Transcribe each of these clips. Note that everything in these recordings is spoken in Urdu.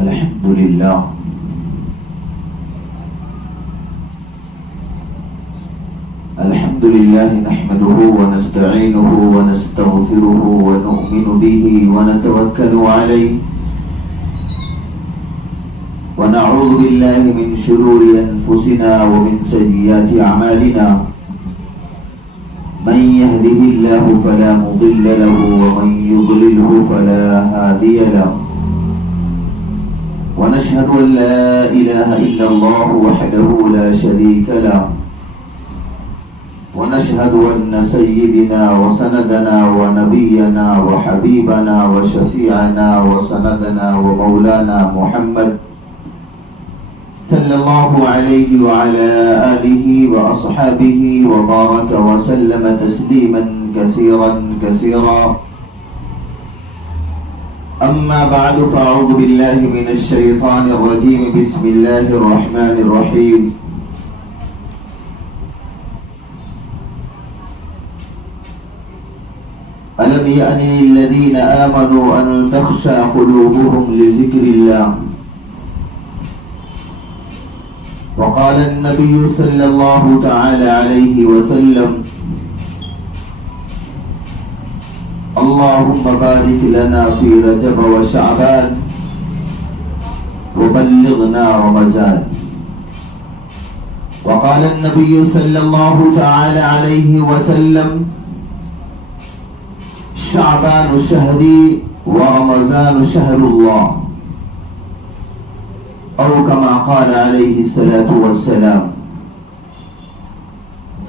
الحمد لله الحمد لله نحمده ونستعينه ونستغفره ونؤمن به ونتوكل عليه ونعوذ بالله من شرور أنفسنا ومن سيئات أعمالنا من يهده الله فلا مضل له ومن يضلله فلا هادي له ونشهد أن لا إله إلا الله وحده لا شريك له ونشهد أن سيدنا وسندنا ونبينا وحبيبنا وشفيعنا وسندنا ومولانا محمد صلى الله عليه وعلى آله وأصحابه وبارك وسلم تسليما كثيرا كثيرا أما بعد فأعوذ بالله من الشيطان الرجيم بسم الله الرحمن الرحيم ألم يأن للذين آمنوا أن تخشع قلوبهم لذكر الله وقال النبي صلى الله تعالى عليه وسلم اللهم بارك لنا في رجب وشعبان وبلغنا رمضان وقال النبي صلى الله تعالى عليه وسلم شعبان شهري ورمضان شهر الله أو كما قال عليه الصلاة والسلام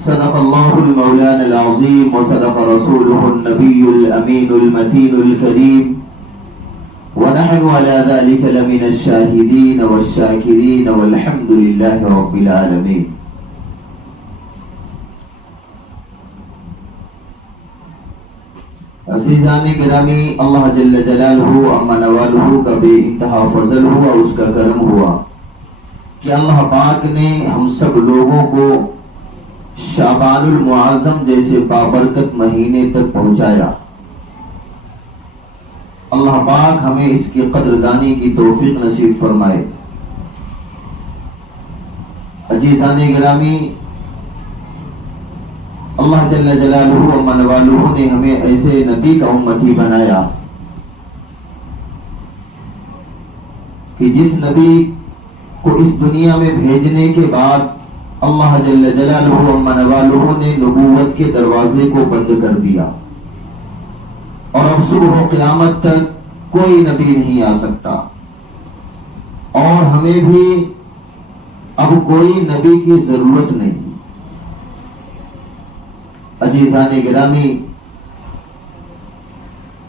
صدق الله المولانا العظيم وصدق رسوله النبي الأمين المتين الكريم ونحن على ذلك لمن الشاهدين والشاكرين والحمد لله رب العالمين. عزیزان گرامی، اللہ جل جلالہ اما نوالہ کا بے انتہا فضل ہوا، اس کا کرم ہوا کہ اللہ پاک نے ہم سب لوگوں کو شعبان المعظم جیسے بابرکت مہینے تک پہنچایا. اللہ پاک ہمیں اس کی قدردانی کی توفیق نصیب فرمائے. عزیزان گرامی، اللہ جل جلالہ و منوالہ نے ہمیں ایسے نبی کا امتی بنایا کہ جس نبی کو اس دنیا میں بھیجنے کے بعد اللہ جل جلالہ و منوالہ نے نبوت کے دروازے کو بند کر دیا، اور اب صبح و قیامت تک کوئی نبی نہیں آ سکتا، اور ہمیں بھی اب کوئی نبی کی ضرورت نہیں. عزیزان گرامی،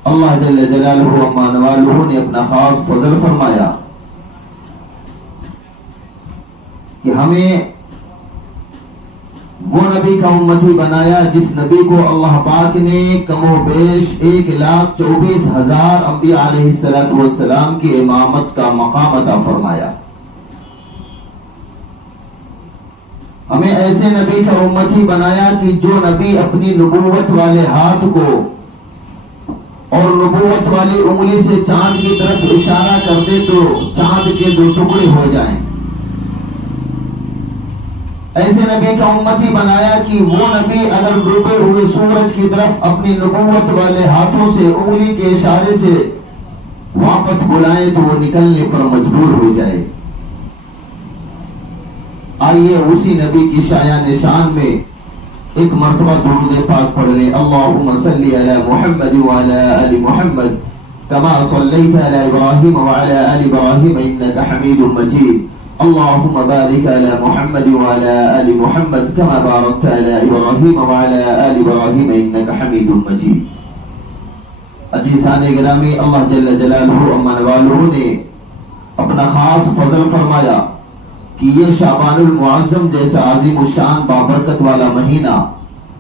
اللہ جل جلالہ و منوالہ نے اپنا خاص فضل فرمایا کہ ہمیں وہ نبی کا امتی بنایا جس نبی کو اللہ پاک نے کم و بیش 1,24,000 انبیاء علیہ السلام کی امامت کا مقام عطا فرمایا. ہمیں ایسے نبی کا امتی بنایا کہ جو نبی اپنی نبوت والے ہاتھ کو اور نبوت والی انگلی سے چاند کی طرف اشارہ کر دے تو چاند کے 2 ٹکڑے ہو جائیں. ایسے نبی کا امتی بنایا کہ وہ نبی اگر ڈوبے ہوئے سورج کی طرف اپنی نبوت والے ہاتھوں سے انگلی کے اشارے سے واپس بلائیں تو وہ نکلنے پر مجبور ہو جائے. آئیے اسی نبی کی شایان شان میں ایک مرتبہ درود پاک پڑھ لیں. اللہم صلی علی محمد وعلی آل محمد کما صلیت علی ابراہیم وعلی آل ابراہیم انک حمید مجید. اللہم بارک علی محمد وعلی آل محمد کما بارکت علی ابراہیم وعلی آل ابراہیم انک حمید مجید. عزیزان گرامی، اللہ جل جلالہ و منوالہ نے اپنا خاص فضل فرمایا کہ یہ شعبان المعظم جیسا عظیم الشان بابرکت والا مہینہ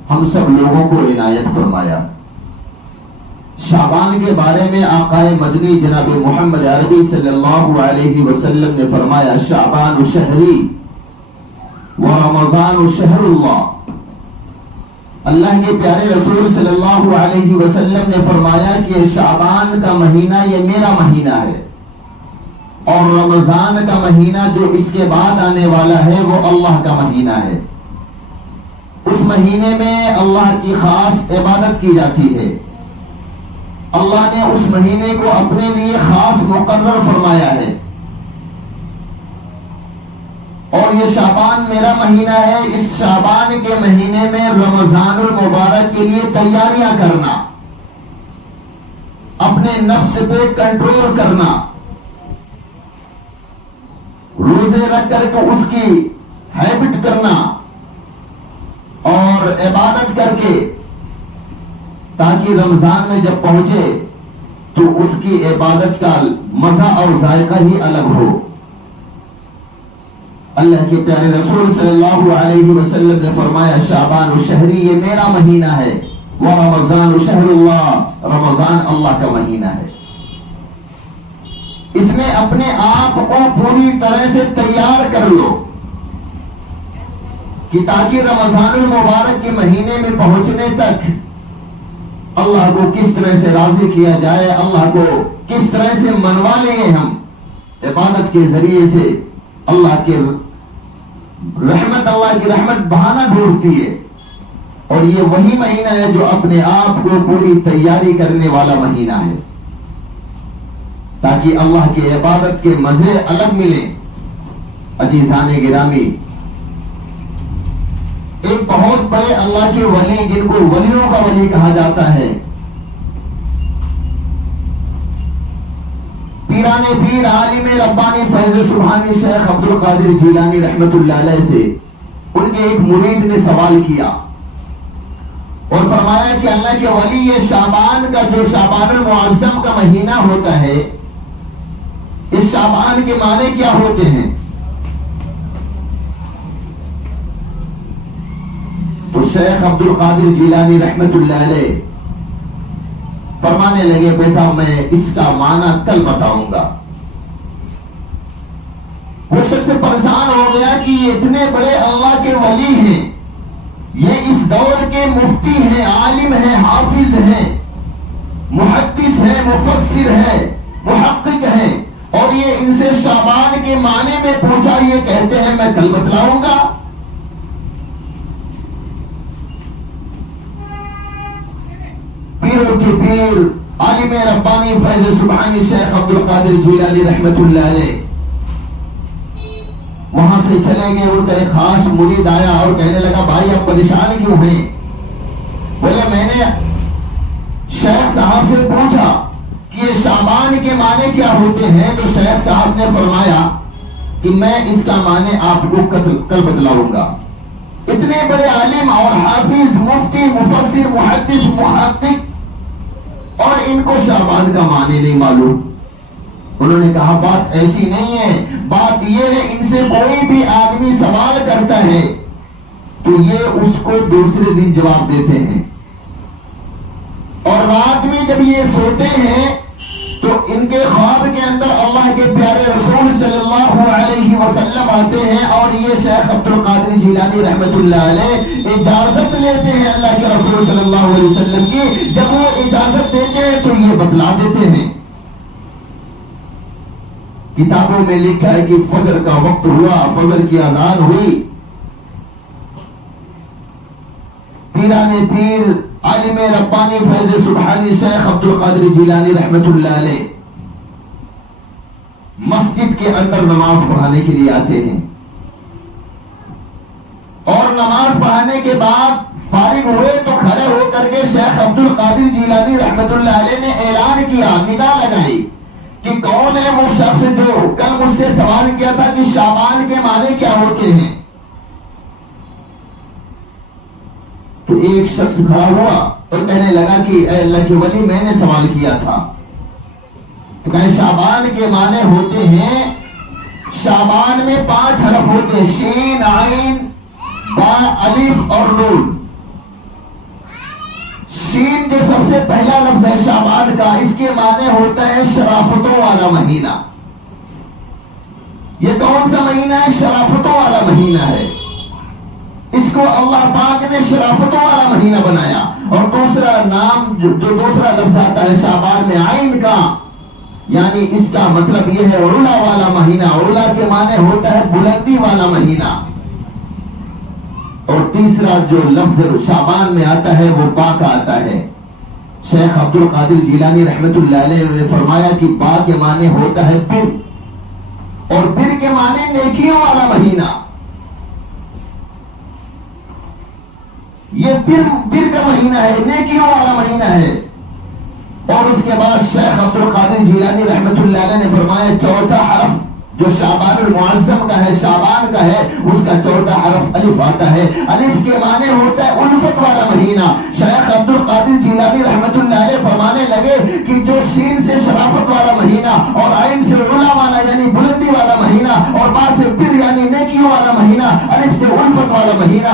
ہم سب لوگوں کو عنایت فرمایا. شعبان کے بارے میں آقا مدنی جناب محمد عربی صلی اللہ علیہ وسلم نے فرمایا شعبان شہری و رمضان شہر اللہ. اللہ کے پیارے رسول صلی اللہ علیہ وسلم نے فرمایا کہ شعبان کا مہینہ یہ میرا مہینہ ہے، اور رمضان کا مہینہ جو اس کے بعد آنے والا ہے وہ اللہ کا مہینہ ہے. اس مہینے میں اللہ کی خاص عبادت کی جاتی ہے. اللہ نے اس مہینے کو اپنے لیے خاص مقرر فرمایا ہے. اور یہ شعبان میرا مہینہ ہے. اس شعبان کے مہینے میں رمضان المبارک کے لیے تیاریاں کرنا، اپنے نفس پہ کنٹرول کرنا، روزے رکھ کر کے اس کی ہیبٹ کرنا اور عبادت کر کے، تاکہ رمضان میں جب پہنچے تو اس کی عبادت کا مزہ اور ذائقہ ہی الگ ہو. اللہ کے پیارے رسول صلی اللہ علیہ وسلم نے فرمایا شعبان الشہری، یہ میرا مہینہ ہے، ورمضان شہر اللہ، رمضان اللہ کا مہینہ ہے. اس میں اپنے آپ کو پوری طرح سے تیار کر لو کہ تاکہ رمضان المبارک کے مہینے میں پہنچنے تک اللہ کو کس طرح سے راضی کیا جائے، اللہ کو کس طرح سے منوا لیں ہم عبادت کے ذریعے سے. اللہ کی رحمت بہانہ ڈھونڈتی ہے. اور یہ وہی مہینہ ہے جو اپنے آپ کو پوری تیاری کرنے والا مہینہ ہے، تاکہ اللہ کی عبادت کے مزے الگ ملیں. عزیزان گرامی، ایک بہت بڑے اللہ کے ولی جن کو ولیوں کا ولی کہا جاتا ہے، پیران پیر عالم ربانی فیض سبحانی شیخ عبد القادر جیلانی رحمت اللہ علیہ سے ان کے ایک مرید نے سوال کیا اور فرمایا کہ اللہ کے ولی، یہ شعبان کا جو شعبان المعظم کا مہینہ ہوتا ہے، اس شعبان کے معنی کیا ہوتے ہیں؟ تو شیخ عبد القادر جیلانی رحمت اللہ علیہ فرمانے لگے بیٹا میں اس کا معنی کل بتاؤں گا. وہ شخص پریشان ہو گیا کہ یہ اتنے بڑے اللہ کے ولی ہیں، یہ اس دور کے مفتی ہیں، عالم ہیں، حافظ ہیں، محدث ہیں، مفسر ہیں، محقق ہیں، اور یہ ان سے شعبان کے معنی میں پوچھا، یہ کہتے ہیں میں کل بتلاؤں گا. پیروں کے پیر عالم ربانی فیض سبحانی شیخ عبد القادر جیلانی رحمت اللہ علیہ وہاں سے چلے گئے. ان کا ایک خاص مرید آیا اور کہنے لگا بھائی آپ پریشان کیوں ہیں؟ بولے میں نے شیخ صاحب سے پوچھا کہ یہ شعبان کے معنی کیا ہوتے ہیں، تو شیخ صاحب نے فرمایا کہ میں اس کا معنی آپ کو کل بتلاؤں گا. اتنے بڑے عالم اور حافظ، مفتی، مفسر، محدث، محقق، اور ان کو شعبان کا معنی نہیں معلوم. انہوں نے کہا بات ایسی نہیں ہے، بات یہ ہے ان سے کوئی بھی آدمی سوال کرتا ہے تو یہ اس کو دوسرے دن جواب دیتے ہیں، اور رات میں جب یہ سوتے ہیں تو ان کے خواب کے اندر اللہ کے پیارے رسول صلی اللہ علیہ وسلم آتے ہیں، اور یہ شیخ عبد القادر جیلانی رحمت اللہ علیہ اجازت لیتے ہیں اللہ کے رسول صلی اللہ علیہ وسلم کی. جب وہ اجازت دیتے ہیں تو یہ بتلا دیتے ہیں. کتابوں میں لکھا ہے کہ فجر کا وقت ہوا، فجر کی اذان ہوئی، پیران پیر عالم ربانی فیض سبحانی شیخ عبد القادر جیلانی رحمت اللہ علیہ مسجد کے اندر نماز پڑھانے کے لیے آتے ہیں، اور نماز پڑھانے کے بعد فارغ ہوئے تو کھڑے ہو کر کے شیخ عبد القادر جیلانی رحمت اللہ علیہ نے اعلان کیا، ندا لگائی کہ کون ہے وہ شخص جو کل مجھ سے سوال کیا تھا کہ شعبان کے معنی کیا ہوتے ہیں. تو ایک شخص کھڑا ہوا اور کہنے لگا کہ اے اللہ کے ولی میں نے سوال کیا تھا. تو کہے شعبان کے معنی ہوتے ہیں، شعبان میں 5 حرف ہوتے ہیں، شین، عین، با، الف اور نون. شین جو سب سے پہلا لفظ ہے شعبان کا، اس کے معنی ہوتا ہے شرافتوں والا مہینہ. یہ کون سا مہینہ ہے؟ شرافتوں والا مہینہ ہے. اس کو اللہ پاک نے شرافتوں والا مہینہ بنایا. اور دوسرا نام جو دوسرا لفظ آتا ہے شعبان میں عین کا، یعنی اس کا مطلب یہ ہے علا والا مہینہ. علا کے معنی ہوتا ہے بلندی والا مہینہ. اور تیسرا جو لفظ شعبان میں آتا ہے وہ با کا آتا ہے. شیخ عبد القادر جیلانی رحمت اللہ علیہ نے فرمایا کہ با کے معنی ہوتا ہے بر, اور بر کے معنی نیکیوں والا مہینہ. یہ بر کا مہینہ ہے, نیکیوں والا مہینہ ہے. اور اس کے بعد شیخ عبد القادر جیلانی رحمت اللہ علیہ نے فرمایا چوتھا حرف جو شعبان المعظم کا ہے, شعبان کا ہے, اس کا چوتھا حرف الف آتا ہے. الف کے معنی ہوتا ہے الفت والا مہینہ. شیخ عبد القادر جیلانی رحمت اللہ علیہ فرمانے لگے کہ جو سین سے شرافت والا مہینہ, اور عین سے علا والا یعنی بلندی والا مہینہ, اور با سے بر یعنی نیکیوں والا مہینہ, الف سے الفت والا مہینہ.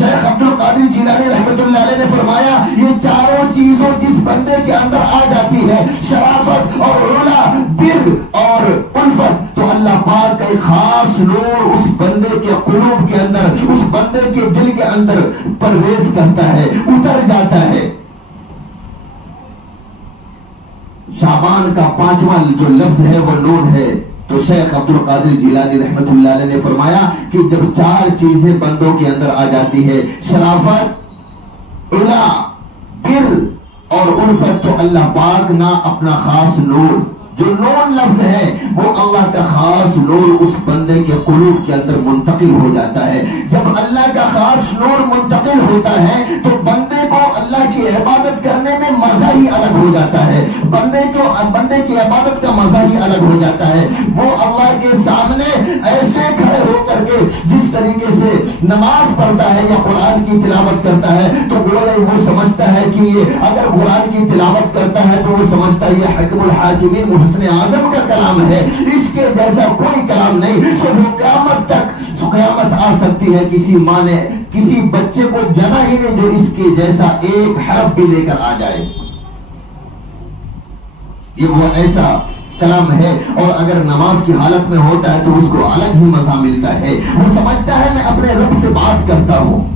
شیخ عبد القادر جیلانی رحمت اللہ علیہ نے فرمایا یہ چاروں چیزوں جس بندے کے اندر آ جاتی ہے, شرافت اور علا, بر اور الفت, تو اللہ پاک کا ایک خاص نور اس بندے کے قلوب کے اندر, اس بندے کے دل کے اندر پرویز کرتا ہے, اتر جاتا ہے. شعبان کا پانچواں جو لفظ ہے وہ نون ہے. تو شیخ عبد القادر جیلانی رحمت اللہ علیہ نے فرمایا کہ جب چار چیزیں بندوں کے اندر آ جاتی ہے, شرافت, علا, بر اور الفت, تو اللہ پاک نہ اپنا خاص نور, جو نون لفظ ہے وہ اللہ کا خاص نور اس بندے کے قلوب کے اندر منتقل ہو جاتا ہے. جب اللہ کا خاص نور منتقل ہوتا ہے تو بندے کو اللہ کی عبادت کرنے میں مزہ ہی الگ ہو جاتا ہے. بندے کی عبادت کا مزہ ہی الگ ہو جاتا ہے. وہ اللہ کے سامنے ایسے کھڑے ہو کر کے جس طریقے سے نماز پڑھتا ہے یا قرآن کی تلاوت کرتا ہے, تو وہ سمجھتا ہے کہ یہ اگر قرآن کی تلاوت کرتا ہے تو وہ سمجھتا ہے یہ حکم الحاکمین حسن اعظم کا کلام ہے, اس کے جیسا کوئی کلام نہیں. صبح قیامت تک قیامت آ سکتی ہے, کسی ماں نے کسی بچے کو جنا ہی نہیں جو اس کے جیسا ایک حرف بھی لے کر آ جائے. یہ وہ ایسا کلام ہے. اور اگر نماز کی حالت میں ہوتا ہے تو اس کو الگ ہی مزہ ملتا ہے. وہ سمجھتا ہے میں اپنے رب سے بات کرتا ہوں.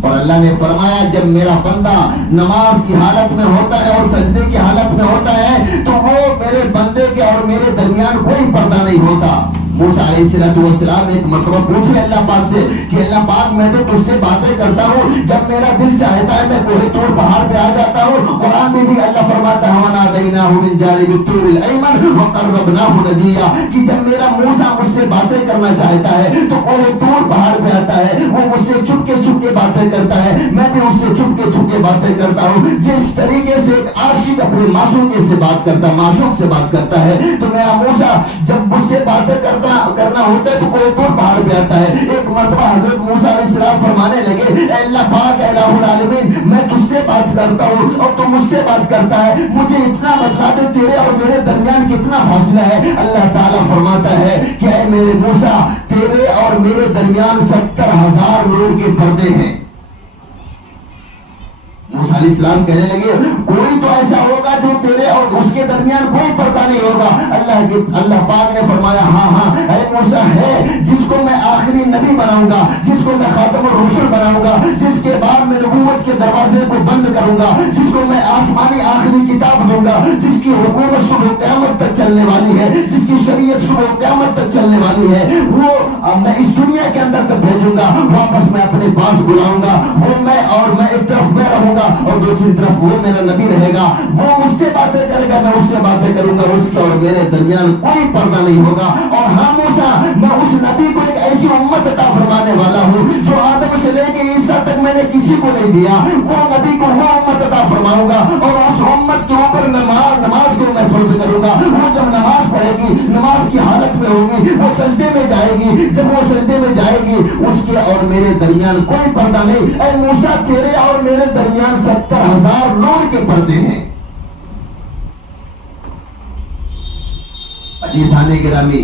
اور اللہ نے فرمایا جب میرا بندہ نماز کی حالت میں ہوتا ہے اور سجدے کی حالت میں ہوتا ہے تو وہ میرے بندے کے اور میرے درمیان کوئی پردہ نہیں ہوتا. موسیٰ علیہ السلام ایک مرتبہ پوچھے اللہ پاک سے کہ اللہ پاک میں تو تجھ سے باتیں کرتا ہوں, جب میرا دل چاہتا ہے میں کوہ طور پہاڑ پہ آ جاتا ہوں. قرآن میں بھی اللہ فرماتا ہے وَنَادَيْنَاهُ مِنْ جَانِبِ الطُّورِ الْأَيْمَنِ وَقَرَّبْنَاهُ نَجِيًّا, کہ جب میرا موسیٰ مجھ سے باتیں کرنا چاہتا ہے تو کوہ طور پہاڑ پہ آتا ہے, وہ مجھ سے چپ کے باتیں کرتا ہے, میں بھی اس سے چپ کے باتیں کرتا ہوں. جس طریقے سے ایک عاشق اپنے معشوقے سے بات کرتا, معشوق سے بات کرتا ہے, تو میرا موسیٰ جب مجھ سے باتیں کرنا ہوتا ہے تو کوئی تو پہاڑ پہ آتا ہے. ایک مرتبہ حضرت موسیٰ علیہ السلام فرمانے لگے اے اللہ پاک اے الہ العالمین, میں تجھ سے بات کرتا ہوں اور تو مجھ سے بات کرتا ہے, مجھے اتنا بتلا دے تیرے اور میرے درمیان کتنا فاصلہ ہے. اللہ تعالیٰ فرماتا ہے کہ اے میرے موسیٰ تیرے اور میرے درمیان 70,000 نور کے پردے ہیں. موسیٰ علیہ السلام کہنے لگے کوئی تو ایسا ہوگا جو تیرے اور اس کے درمیان کوئی پردہ نہیں ہوگا. اللہ پاک نے فرمایا ہاں اے موسیٰ ہے, جس کو میں آخری نبی بناؤں گا, جس کو میں خاتم الرسل بناؤں گا, جس کے بعد میں نبوت کے دروازے کو بند کروں گا, جس کو میں آسمانی آخری کتاب دوں گا, جس کی حکومت صبح قیامت تک چلنے والی ہے, جس کی شریعت صبح قیامت تک چلنے والی ہے, وہ میں اس دنیا کے اندر تک بھیجوں گا, واپس میں اپنے پاس بلاؤں گا. وہ میں ایک طرف میں رہوں گا اور دوسری طرف وہ میرا نبی رہے گا. وہ مجھ سے باتیں کرے گا, میں اس سے باتیں کروں گا, اس کے اور میرے درمیان کوئی پردہ نہیں ہوگا. اور ہاں موسیٰ میں اس نبی کو ایک ایسی امت عطا فرمانے والا ہوں جو آدم سے لے کے عیسیٰ تک میں نے کسی کو نہیں دیا. وہ نبی کو وہ امت عطا فرماؤں گا اور اس امت کے اوپر نماز کو میں فرض کروں گا. وہ جب نماز پڑھے گی, نماز کی حالت میں ہوگی, وہ سجدے میں جائے گی, جب وہ سجدے میں جائے گی اس کے اور میرے درمیان کوئی پردہ نہیں. اے موسیٰ تیرے اور میرے درمیان 70,000 نور کے پردے ہیں. عزیزان گرامی,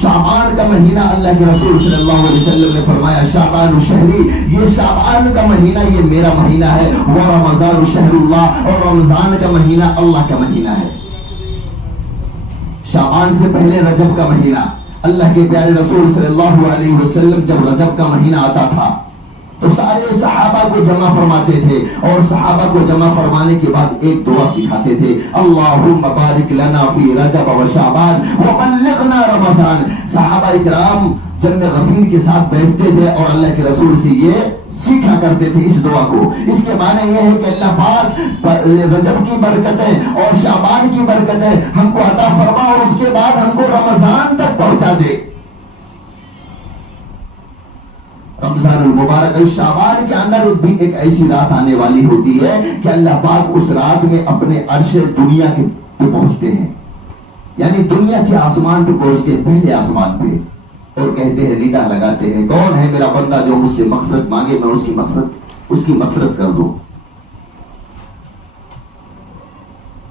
شعبان کا مہینہ اللہ کے رسول صلی اللہ علیہ وسلم نے فرمایا شعبان شہری, یہ شعبان کا مہینہ یہ میرا مہینہ ہے. وہ رمضان شہر اللہ, اور رمضان کا مہینہ اللہ کا مہینہ ہے. شعبان سے پہلے رجب کا مہینہ, اللہ کے پیارے رسول صلی اللہ علیہ وسلم جب رجب کا مہینہ آتا تھا تو سارے صحابہ کو جمع فرماتے تھے اور صحابہ کو جمع فرمانے کے بعد ایک دعا سکھاتے تھے، اللہم بارک لنا فی رجب و شعبان وبلغنا رمضان۔ صحابہ اکرام جنب غفیر کے ساتھ بیٹھتے تھے اور اللہ کے رسول سے یہ سیکھا کرتے تھے اس دعا کو۔ اس کے معنی یہ ہے کہ اللہ پاک رجب کی برکتیں اور شعبان کی برکتیں ہم کو عطا فرما اور اس کے بعد ہم کو رمضان تک پہنچا دے۔ رمضان المبارک شعبان کے اندر بھی ایک ایسی رات آنے والی ہوتی ہے کہ اللہ پاک اس رات میں اپنے عرش دنیا کے پہ پہنچتے ہیں، یعنی دنیا کے آسمان پہ پہنچتے ہیں، پہلے آسمان پہ، اور کہتے ہیں، ندا لگاتے ہیں، کون ہے میرا بندہ جو مجھ سے مغفرت مانگے، میں اس کی مغفرت کر دوں۔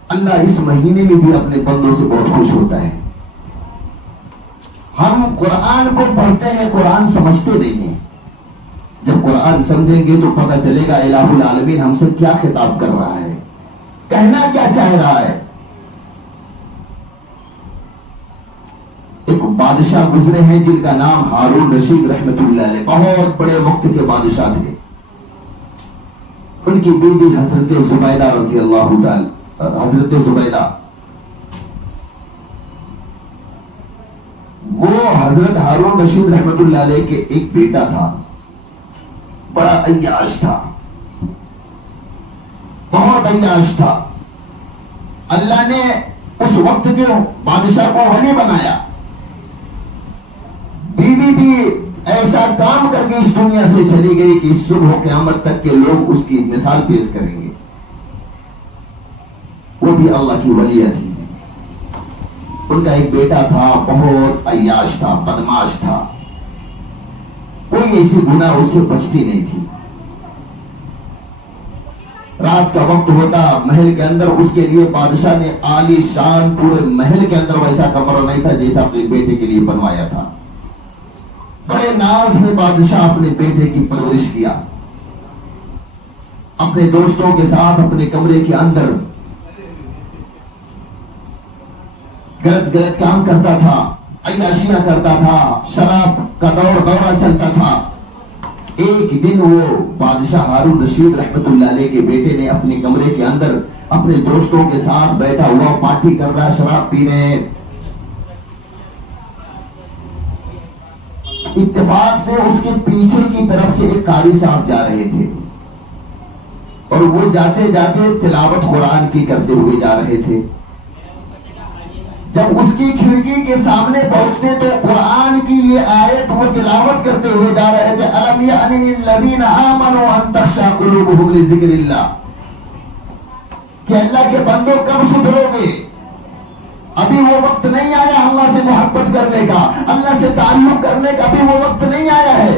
اللہ اس مہینے میں بھی اپنے بندوں سے بہت خوش ہوتا ہے۔ ہم قرآن کو پڑھتے ہیں، قرآن سمجھتے نہیں ہیں۔ جب قرآن سمجھیں گے تو پتہ چلے گا الہ العالمین ہم سے کیا خطاب کر رہا ہے، کہنا کیا چاہ رہا ہے۔ ایک بادشاہ گزرے ہیں جن کا نام ہارون رشید رحمت اللہ علیہ، بہت بڑے وقت کے بادشاہ تھے۔ ان کی بیوی حضرت زبیدہ رضی اللہ تعالی، حضرت زبیدہ، وہ حضرت ہارون رشید رحمت اللہ علیہ کے ایک بیٹا تھا، بڑا عیاش تھا، بہت عیاش تھا۔ اللہ نے اس وقت کے بادشاہ کو ولی بنایا، بیوی بھی ایسا کام کر کے اس دنیا سے چلی گئی کہ صبح قیامت تک کے لوگ اس کی مثال پیش کریں گے۔ وہ بھی اللہ کی ولیہ تھی۔ ان کا ایک بیٹا تھا، بہت عیاش تھا، بدماش تھا، کوئی ایسی گناہ اس سے بچتی نہیں تھی۔ رات کا وقت ہوتا، محل کے اندر اس کے لیے بادشاہ نے عالی شان، پورے محل کے اندر ویسا کمرہ نہیں تھا جیسا اپنے بیٹے کے لیے بنوایا تھا۔ بڑے ناز میں بادشاہ اپنے بیٹے کی پرورش کیا، اپنے دوستوں کے ساتھ اپنے کمرے کے اندر غلط کام کرتا تھا، عیاشیاں کرتا تھا، شراب کا دورہ چلتا تھا۔ ایک دن وہ بادشاہ ہارون رشید رحمت اللہ علیہ کے بیٹے نے اپنے کمرے کے اندر اپنے دوستوں کے ساتھ بیٹھا ہوا پارٹی کر رہا، شراب پی رہے ہیں۔ اتفاق سے اس کے پیچھے کی طرف سے ایک قاری صاحب جا رہے تھے اور وہ جاتے جاتے تلاوت قرآن کی کرتے ہوئے جا رہے تھے۔ جب اس کی کھڑکی کے سامنے پہنچتے تو قرآن کی یہ آیت وہ تلاوت کرتے ہوئے جا رہے تھے، أَلَمْ يَأْنِ لِلَّذِينَ آمَنُوا أَن تَخْشَعَ قُلُوبُهُمْ لِذِكْرِ اللَّهِ کہ اللہ کے بندوں کب سدھرو گے؟ ابھی وہ وقت نہیں آیا اللہ سے محبت کرنے کا، اللہ سے تعلق کرنے کا، ابھی وہ وقت نہیں آیا ہے۔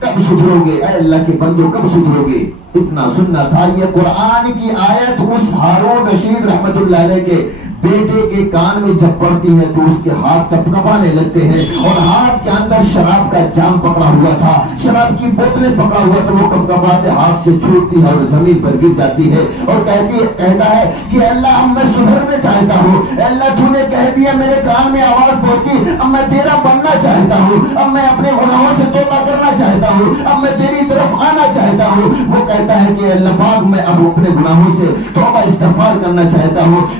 کب سدھرو گے اے اللہ کے بندوں، کب سدھرو گے؟ اتنا سننا تھا۔ یہ قرآن کی آیت اس ہارون رشید رحمت اللہ علیہ کے بیٹے کے کان میں جب پڑتی ہے تو اس کے ہاتھ کپ کپانے لگتے ہیں، اور ہاتھ کے اندر شراب کا جام پکڑا ہوا تھا، شراب کی بوتلیں پکڑا ہوا تو وہ کپ کپاتے ہاتھ سے چھوٹتی ہے اور زمین پر گر جاتی ہے، اور کہتا ہے کہ اللہ اب میں سدھرنے چاہتا ہوں، اللہ تو نے کہہ دیا، میرے کان میں آواز پہنچی، اب میں تیرا بننا چاہتا ہوں، اب میں اپنے گناہوں سے توبہ کرنا چاہتا ہوں، اب میں تیری طرف آنا چاہتا ہوں۔ وہ کہتا ہے کہ اللہ پاک میں اب اپنے گناہوں سے توبہ استغفار کرنا چاہتا ہوں۔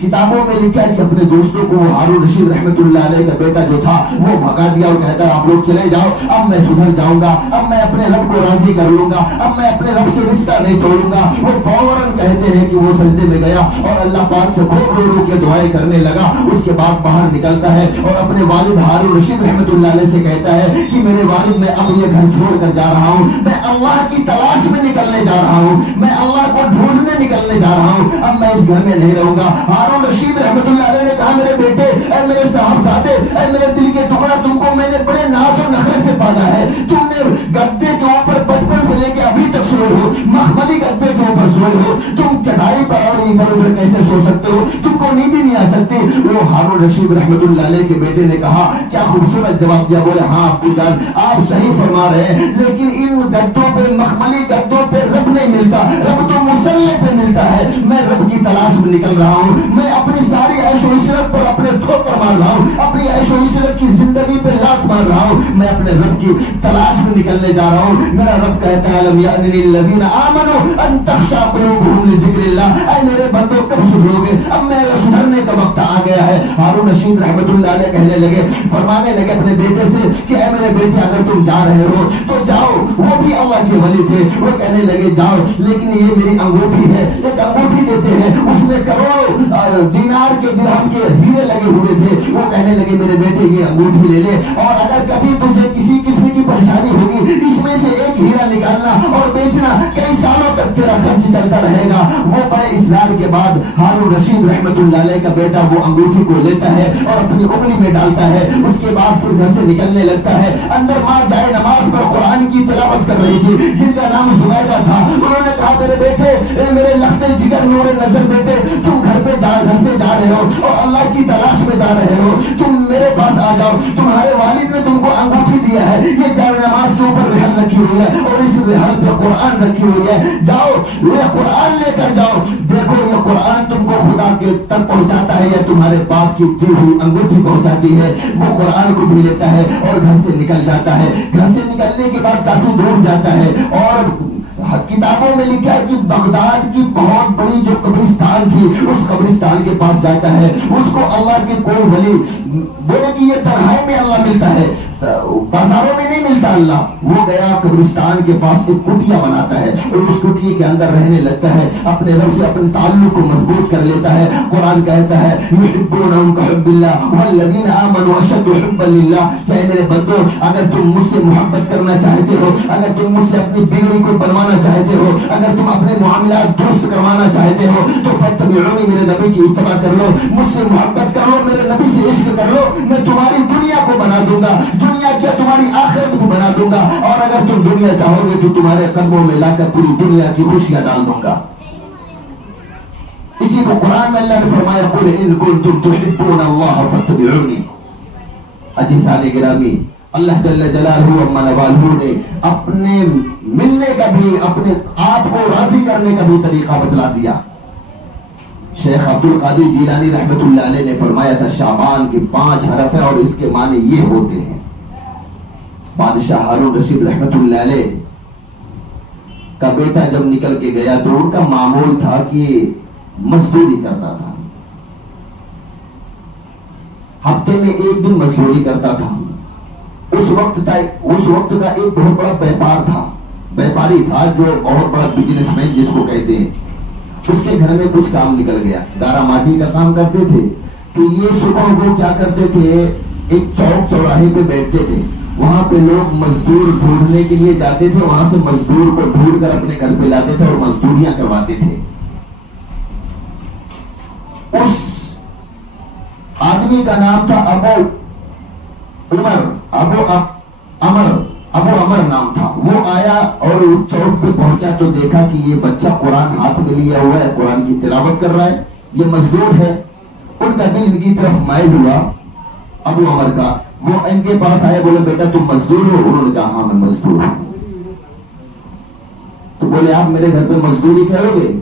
کتابوں میں لکھا ہے کہ اپنے دوستوں کو وہ ہارون رشید رحمت اللہ علیہ کا بیٹا جو تھا وہ بھگا دیا اور کہتا ہے آپ لوگ چلے جاؤ، اب میں سدھر جاؤں گا، اب میں اپنے رب کو راضی کر لوں گا، اب میں اپنے رب سے رشتہ نہیں توڑوں گا۔ وہ فوراً کہتے ہیں کہ وہ سجدے میں گیا اور اللہ پاک سے خوب رو رو کے دعائیں کرنے لگا۔ اس کے بعد باہر نکلتا ہے اور اپنے والد ہارون رشید رحمت اللہ علیہ سے کہتا ہے کہ میرے والد میں اب یہ گھر چھوڑ کر جا رہا ہوں، میں اللہ کی تلاش میں نکلنے جا رہا ہوں، میں اللہ کو ڈھونڈنے نکلنے جا رہا ہوں، اب میں اس گھر میں نہیں رہوں گا۔ ہارون رشید رحمت اللہ علیہ نے کہا میرے بیٹے، اے میرے صاحبزادے، اے میرے دل کے ٹکڑا، تم کو میں نے بڑے ناز و نخرے سے پالا ہے، تم نے گدے کے اوپر بچپن سے لے کے ابھی تک سوئے ہو، مخملی گدے کے اوپر سوئے ہو، تم چٹائی پر اور ادھر ادھر کیسے سو سکتے ہو، تم کو نیند ہی نہیں آ سکتی۔ وہ ہارون رشید رحمت اللہ علیہ کے بیٹے نے کہا، کیا خوبصورت جواب دیا، بولے ہاں ابو جان آپ صحیح فرما رہے ہیں، لیکن ان گدوں پہ، مخملی گدوں پہ رب نہیں ملتا، رب تو مسلح پہ ملتا ہے، میں رب کی تلاش میں نکل رہا ہوں، میں اپنی ساری عیش و عشرت پر اپنے ٹھوکر مار رہا ہوں، اپنی عیش و عشرت کی زندگی پہ لات مار رہا ہوں, میں اپنے رب کی تلاش میں نکلنے جا رہا ہوں. میرا رب کہتا ہے الم یأن للذین آمنوا ان تخشع قلوبهم لذکر اللہ. اے میرے بندوں کب سدھرو گے؟ اب میرا سدھرنے کا وقت آ گیا ہے. ہارون رشید رحمت اللہ علیہ کہنے لگے, فرمانے لگے اپنے بیٹے سے کہ اے میرے بیٹے اگر تم جا رہے ہو تو جاؤ. وہ بھی اللہ کے ولی تھے, وہ کہنے لگے جاؤ, لیکن یہ میری انگوٹھی ہے, ایک انگوٹھی دیتے ہیں اس میں کروڑوں دینار کے درہم کے ہیرے لگے ہوئے تھے. وہ کہنے لگے میرے بیٹے یہ انگوٹھی لے لے, اور اگر کبھی تجھے کسی قسم کی پریشانی ہوگی اس میں سے ایک ہیرا نکالنا اور بیچنا, کئی سالوں تک تیرا خرچ چلتا رہے گا. وہ بڑے اصرار کے بعد ہارون رشید رحمت اللہ علیہ کا بیٹا وہ انگوٹھی کو لیتا ہے اور اپنی انگلی میں ڈالتا ہے. اس کے بعد پھر گھر سے نکلنے لگتا ہے. اندر ماں جائے نماز پر قرآن کی تلاوت کر رہی تھی جن کا نام زبیدہ تھا. انہوں نے کہا میرے بیٹے, اے میرے لخت جگر نور نظر بیٹے, تم گھر سے جا رہے ہو اور اللہ کی تلاش میں جا رہے ہو, تم میرے پاس آ جاؤ. تمہارے والد نے تم کو انگوٹھی دیا ہے, یہ جائے نماز کے اوپر رحل رکھی ہوئی ہے اور اس رحل پہ قرآن رکھی ہوئی ہے. جاؤ یہ قرآن لے کر جاؤ, دیکھو یہ قرآن تم کو خدا کے تک پہنچاتا ہے یا تمہارے باپ کی دی ہوئی انگوٹھی پہنچاتی ہے. وہ قرآن کو بھی لیتا ہے اور گھر سے نکل جاتا ہے. گھر سے نکلنے کے بعد کافی دور جاتا ہے اور کتابوں میں لکھا ہے کہ بغداد کی بہت بڑی جو قبرستان تھی اس قبرستان کے پاس جاتا ہے. اس کو اللہ کے کوئی ولی بولے کہ یہ تنہائی میں اللہ ملتا ہے, بازاروں میں نہیں ملتا اللہ. وہ گیا قبرستان کے پاس ایک کٹیا بناتا ہے اور اس کٹیے کے اندر رہنے لگتا ہے, اپنے رب سے اپنے تعلق کو مضبوط کر لیتا ہے. قرآن کہتا ہے یحبونہم کحب اللہ والذین آمنوا اشد حبا للہ. کہ میرے بندو اگر تم مجھ سے محبت کرنا چاہتے ہو, اگر تم مجھ سے اپنی بگڑی کو بنوانا چاہتے ہو, اگر تم اپنے معاملات درست کروانا چاہتے ہو تو فاتبعونی, میرے نبی کی اتباع کر لو, مجھ سے محبت کرو, میرے نبی سے عشق کر لو. میں تمہاری دنیا کو بنا دوں گا, دنیا کیا تمہاری آخرت کو بنا دوں گا, اور اگر تم دنیا چاہو گے تو تمہارے قدموں میں لا کر پوری دنیا کی خوشیاں ڈال دوں گا. اسی کو قرآن میں اللہ نے فرمایا قل ان کنتم تحبون اللہ فاتبعونی. عزیزان گرامی, اللہ جل جلالہ و منوالہ نے اپنے ملنے کا بھی, اپنے آپ کو راضی کرنے کا بھی طریقہ بتلا دیا. شیخ عبد القادر جیلانی رحمت اللہ علیہ نے فرمایا تھا شعبان کے 5 حرف ہیں اور اس کے معنی یہ ہوتے ہیں. بادشاہ ہارون رشید رحمت اللہ علیہ کا بیٹا جب نکل کے گیا تو ان کا معمول تھا کہ مزدوری کرتا تھا, ہفتے میں 1 دن مزدوری کرتا تھا. اس وقت کا ایک بہت بڑا بیپاری تھا جو بہت بڑا بزنس مین جس کو کہتے ہیں. اس کے گھر میں کچھ کام نکل گیا, گارا ماٹی کا کام کرتے تھے. تو یہ صبح وہ کیا کرتے تھے, ایک چوک چوراہے پہ بیٹھتے تھے, وہاں پہ لوگ مزدور ڈھونڈنے کے لیے جاتے تھے, وہاں سے مزدور کو ڈھونڈ کر اپنے گھر پہ لاتے تھے اور مزدوریاں کرواتے تھے. اس آدمی کا نام تھا ابو عمر نام تھا. وہ آیا اور اس چوک پہ پہنچا تو دیکھا کہ یہ بچہ قرآن ہاتھ میں لیا ہوا ہے, قرآن کی تلاوت کر رہا ہے, یہ مزدور ہے. ان کا دل ان کی طرف مائل ہوا ابو عمر کا. وہ ان کے پاس آئے, بولے بیٹا تم مزدور ہو؟ انہوں نے کہا ہاں میں مزدور ہوں. تو بولے آپ میرے گھر پہ مزدوری کرو گے؟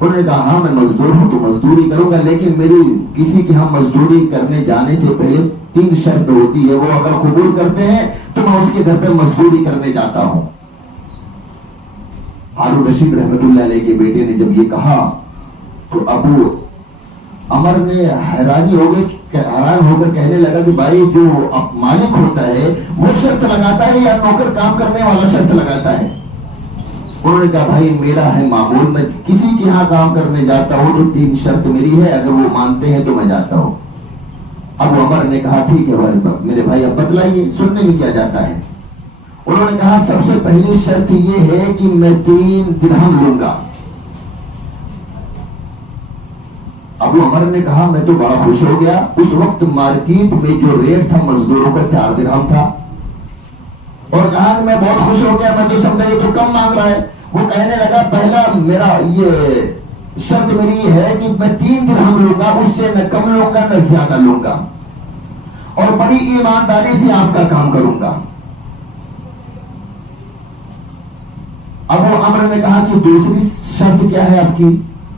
انہوں نے کہا ہاں میں مزدور ہوں تو مزدوری کروں گا, لیکن میری کسی کے ہاں مزدوری کرنے جانے سے پہلے 3 شرط ہوتی ہے, وہ اگر قبول کرتے ہیں تو میں اس کے گھر پہ مزدوری کرنے جاتا ہوں. ہارون رشید رحمت اللہ علیہ کے بیٹے نے جب یہ کہا تو ابو عمر نے حیران ہو کر کہنے لگا کہ بھائی جو مالک ہوتا ہے وہ شرط لگاتا ہے یا نوکر کام کرنے والا شرط لگاتا ہے؟ انہوں نے کہا بھائی میرا ہے معمول, میں کسی کے ہاں کام کرنے جاتا ہوں تو 3 شرط میری ہے, اگر وہ مانتے ہیں تو میں جاتا ہوں. ابو عمر نے کہا ٹھیک ہے میرے بھائی اب بتلائیے, سننے میں کیا جاتا ہے. انہوں نے کہا سب سے پہلی شرط یہ ہے کہ میں 3 درہم لوں گا. ابو عمر نے کہا میں تو بڑا خوش ہو گیا. اس وقت مارکیٹ میں جو ریٹ تھا مزدوروں کا 4 درہم تھا, اور کہا کہ میں بہت خوش ہو گیا, میں تو سمجھا یہ تو کم مانگ رہا ہے. وہ کہنے لگا پہلا میرا یہ شرط میری یہ ہے کہ میں 3 درہم لوں گا, اس سے نہ کم لوں گا نہ زیادہ لوں گا, اور بڑی ایمانداری سے آپ کا کام کروں گا. ابو عمر نے کہا کہ دوسری شرط کیا ہے آپ کی؟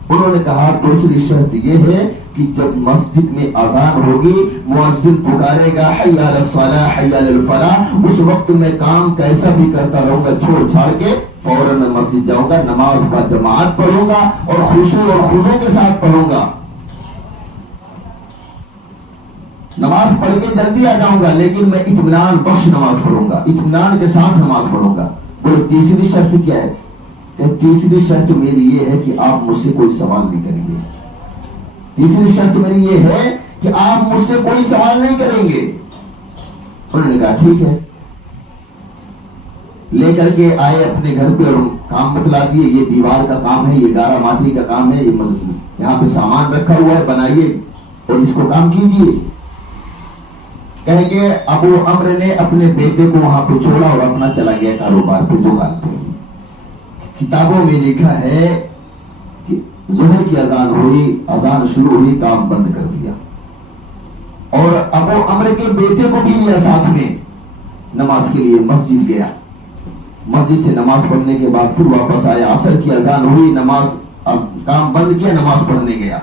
انہوں نے کہا دوسری شرط یہ ہے کہ جب مسجد میں اذان ہوگی مؤذن پکارے گا حی علی الصلاۃ حی علی الفلاح، اس وقت میں کام کیسا بھی کرتا رہوں گا، چھوڑ چھاڑ کے فوراً میں مسجد جاؤں گا، نماز با جماعت پڑھوں گا اور خشوع اور خضوع کے ساتھ پڑھوں گا، نماز پڑھ کے جلدی آ جاؤں گا، لیکن میں اطمینان بخش نماز پڑھوں گا، اطمینان کے ساتھ نماز پڑھوں گا۔ بولے تیسری شرط کیا ہے؟ کہ تیسری شرط میری یہ ہے کہ آپ مجھ سے کوئی سوال نہیں کریں گے، تیسری شرط میری یہ ہے کہ آپ مجھ سے کوئی سوال نہیں کریں گے۔ انہوں نے کہا ٹھیک ہے، لے کر کے آئے اپنے گھر پہ اور کام بتلا دیے، یہ دیوار کا کام ہے، یہ گارا ماٹی کا کام ہے، یہ یہاں پہ سامان رکھا ہوا ہے، بنائیے اور اس کو کام کیجیے۔ کہہ کے ابو عمرو نے اپنے بیٹے کو وہاں پہ چھوڑا اور اپنا چلا گیا کاروبار پہ، دکان پہ۔ کتابوں میں لکھا ہے کہ ظہر کی اذان ہوئی، اذان شروع ہوئی، کام بند کر دیا اور ابو عمرو کے بیٹے کو بھی لیا ساتھ میں، نماز کے لیے مسجد گیا، مسجد سے نماز پڑھنے کے بعد پھر واپس آیا، عصر کی اذان ہوئی، نماز کام بند کیا، نماز پڑھنے گیا۔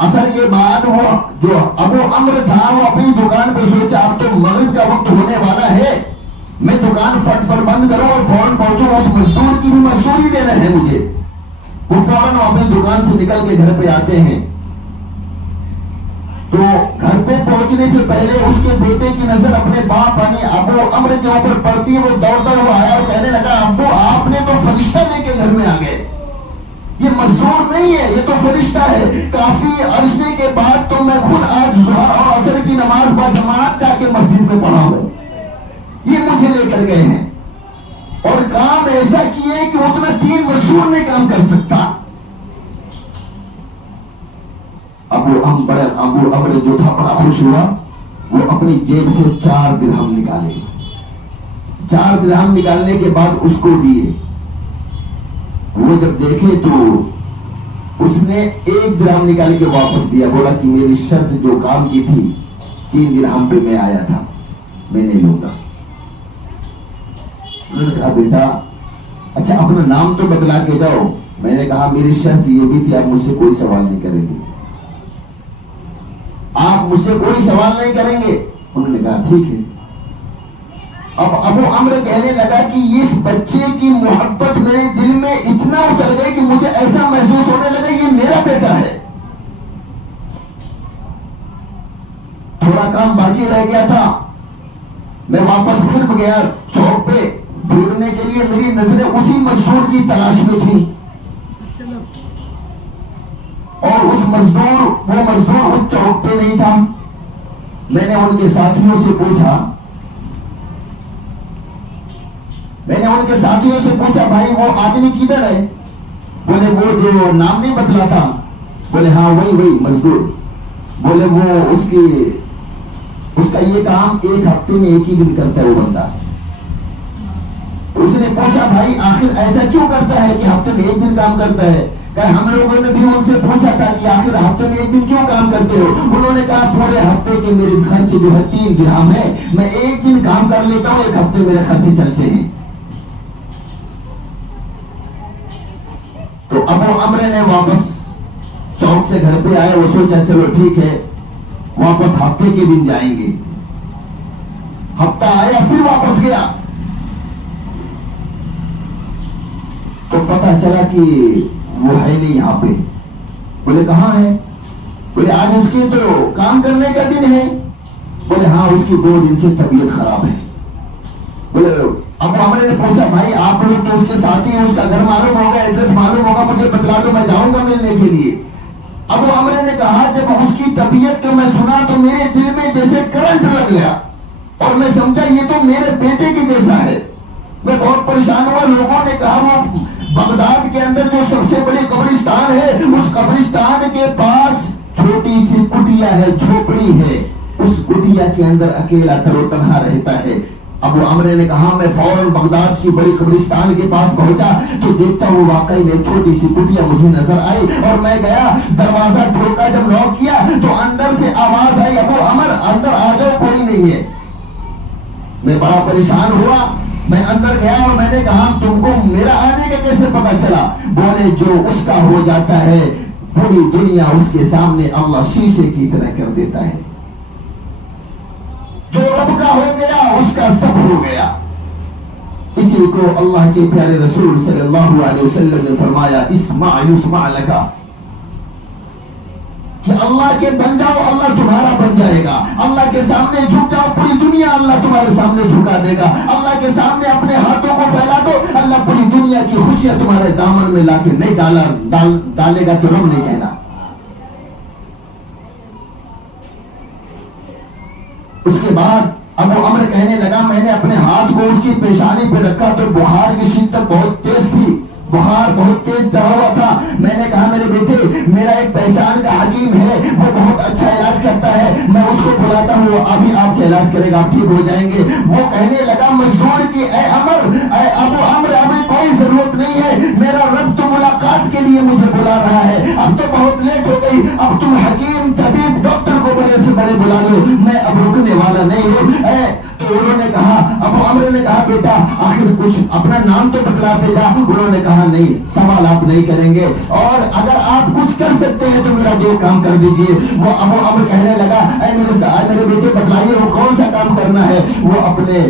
عصر کے بعد وہ جو ابو عمرو تھا وہ اپنی دکان پہ سوچا اب تو مغرب کا وقت ہونے والا ہے، میں دکان فٹ فٹ بند کروں اور فوراً پہنچوں، اس مزدور کی بھی مزدوری دینا ہے مجھے۔ وہ فوراً اپنی دکان سے نکل کے گھر پہ آتے ہیں، تو گھر پہ پہنچنے سے پہلے اس کے بیٹے کی نظر اپنے باپ یعنی ابو عمرو کے اوپر پڑتی ہے، وہ دوڑتا ہوا آیا اور کہنے لگا ابو آپ نے تو فرشتہ لے کے گھر میں آ گئے، یہ مزدور نہیں ہے، یہ تو فرشتہ ہے، کافی عرصے کے بعد تو میں خود آج ظہر اور عصر کی نماز با جماعت جا کے مسجد میں پڑھا ہوں، یہ مجھے لے کر گئے ہیں اور کام ایسا کیے کہ اتنا 3 مزدور نہیں کام کر سکتا۔ ابو عمرو جو تھا بڑا خوش ہوا، وہ اپنی جیب سے 4 درہم نکالے، 4 درہم نکالنے کے بعد اس کو دیے۔ وہ جب دیکھے تو اس نے 1 درہم نکال کے واپس دیا، بولا کہ میری شرط جو کام کی تھی 3 درہم پہ میں آیا تھا، میں نہیں لوں گا۔ انہوں نے کہا بیٹا اچھا اپنا نام تو بتلا کے جاؤ۔ میں نے کہا میری شرط یہ بھی تھی آپ مجھ سے کوئی سوال نہیں کریں گے، آپ مجھ سے کوئی سوال نہیں کریں گے۔ انہوں نے کہا ٹھیک ہے۔ اب ابو عمرو کہنے لگا کہ اس بچے کی محبت میرے دل میں اتنا اتر گئی کہ مجھے ایسا محسوس ہونے لگا یہ میرا بیٹا ہے۔ تھوڑا کام باقی رہ گیا تھا، میں واپس پھر گیا چوک پہ ڈھونڈنے کے لیے، میری نظریں اسی مزدور کی تلاش میں تھی اور وہ مزدور اس چوک پہ نہیں تھا۔ میں نے ان کے ساتھیوں سے پوچھا بھائی وہ آدمی کدھر ہے؟ بولے وہ جو نام نہیں بتلا تھا، بولے ہاں وہی مزدور، بولے وہ اس کا یہ کام 1 ہفتے میں 1 ہی دن کرتا ہے وہ بندہ۔ اس نے پوچھا بھائی آخر ایسا کیوں کرتا ہے کہ ہفتے میں 1 دن کام کرتا ہے؟ کہ ہم لوگوں نے بھی ان سے پوچھا تھا کہ آخر ہفتے میں 1 دن کیوں کام کرتے ہو؟ انہوں نے کہا پورے ہفتے کے میرے خرچ جو ہے 3 درہم ہے، میں 1 دن کام کر لیتا ہوں، 1 ہفتے میرے خرچے چلتے ہیں۔ تو ابو عمرو نے واپس چوک سے گھر پہ آئے، وہ سوچا چلو ٹھیک ہے واپس ہفتے کے دن جائیں گے۔ ہفتہ آیا پھر واپس گیا تو پتا چلا کہ وہ ہے نہیں یہاں پہ۔ بولے کہاں ہے؟ بولے آج اس کی تو کام کرنے کا دن ہے۔ بولے ہاں اس کی 2 دن سے طبیعت خراب ہے۔ بولے ابو عمرو نے پوچھا بھائی آپ لوگ تو اس کے ساتھی ہیں، اس کا گھر معلوم ہوگا، ایڈریس معلوم ہوگا، مجھے بتلا دو میں جاؤں گا ملنے کے لیے۔ ابو عمرو نے کہا جب اس کی طبیعت کا میں سنا تو میرے دل میں جیسے کرنٹ لگ گیا اور میں سمجھا یہ تو میرے بیٹے کے جیسا ہے۔ میں بہت پریشان ہوا۔ لوگوں نے کہا وہ بغداد کے اندر جو سب سے بڑی قبرستان ہے، اس قبرستان کے پاس چھوٹی سی کٹیا ہے، جھوپڑی ہے، اس کٹیا کے اندر اکیلا تر و تنہا رہتا ہے۔ ابو عمرو نے کہا میں فوراً بغداد کی بڑی قبرستان کے پاس پہنچا تو دیکھتا ہوں واقعی میں چھوٹی سی کٹیا مجھے نظر آئی اور میں گیا، دروازہ ٹھوکا، جب نوک کیا تو اندر سے آواز آئی ابو عمرو اندر آ جاؤ کوئی نہیں ہے۔ میں بڑا پریشان ہوا، میں اندر گیا اور میں نے کہا تم کو میرا آنے کا کیسے پتا چلا؟ بولے جو اس کا ہو جاتا ہے پوری دنیا اس کے سامنے اللہ شیشے کی طرح کر دیتا ہے. جو رب کا ہو گیا اس کا سب ہو گیا. اسی کو اللہ کے پیارے رسول صلی اللہ علیہ وسلم نے فرمایا اسمع یسمع لکا، کہ اللہ کے بن جاؤ اللہ تمہارا بن جائے گا. اللہ کے سامنے جھک جاؤ پوری دنیا اللہ تمہارے سامنے جھکا دے گا. اللہ کے سامنے اپنے ہاتھوں کو پھیلا دو اللہ پوری دنیا کی خوشیاں تمہارے دامن میں لا کے نہیں ڈالے گا تو رب نہیں کہنا. اس کے بعد ابو عمرو کہنے لگا میں نے اپنے ہاتھ کو اس کی پیشانی پہ رکھا تو بخار کی شدت بہت تیز تھی، بخار بہت تیز چڑھا ہوا تھا. میں نے کہا میرے بیٹے میرا ایک پہچان کا حکیم ہے وہ بہت اچھا علاج کرتا ہے، میں اس کو بلاتا ہوں وہ ابھی آپ کا علاج کرے گا، آپ ٹھیک ہو جائیں گے. وہ کہنے لگا مزدور کی اے ابو عمرو ابھی کوئی ضرورت نہیں ہے، میرا رب تو ملاقات کے لیے مجھے بلا رہا ہے، اب تو بہت لیٹ ہو گئی، اب تم حکیم طبیب ڈاکٹر کو بڑے سے بڑے بلا لو، میں اب رکنے والا نہیں ہوں. تو انہوں نے کہا ابو عمرو نے کہا بیٹا آخر کچھ اپنا نام تو بتلاتے جا. انہوں نے کہا نہیں سوال آپ نہیں کریں گے اور اگر آپ کچھ کر سکتے ہیں تو میرا جو کام کر دیجئے. وہ ابو عمرو کہنے لگا اے میرے بیٹے بتلائیے وہ کون سا کام کرنا ہے. وہ اپنے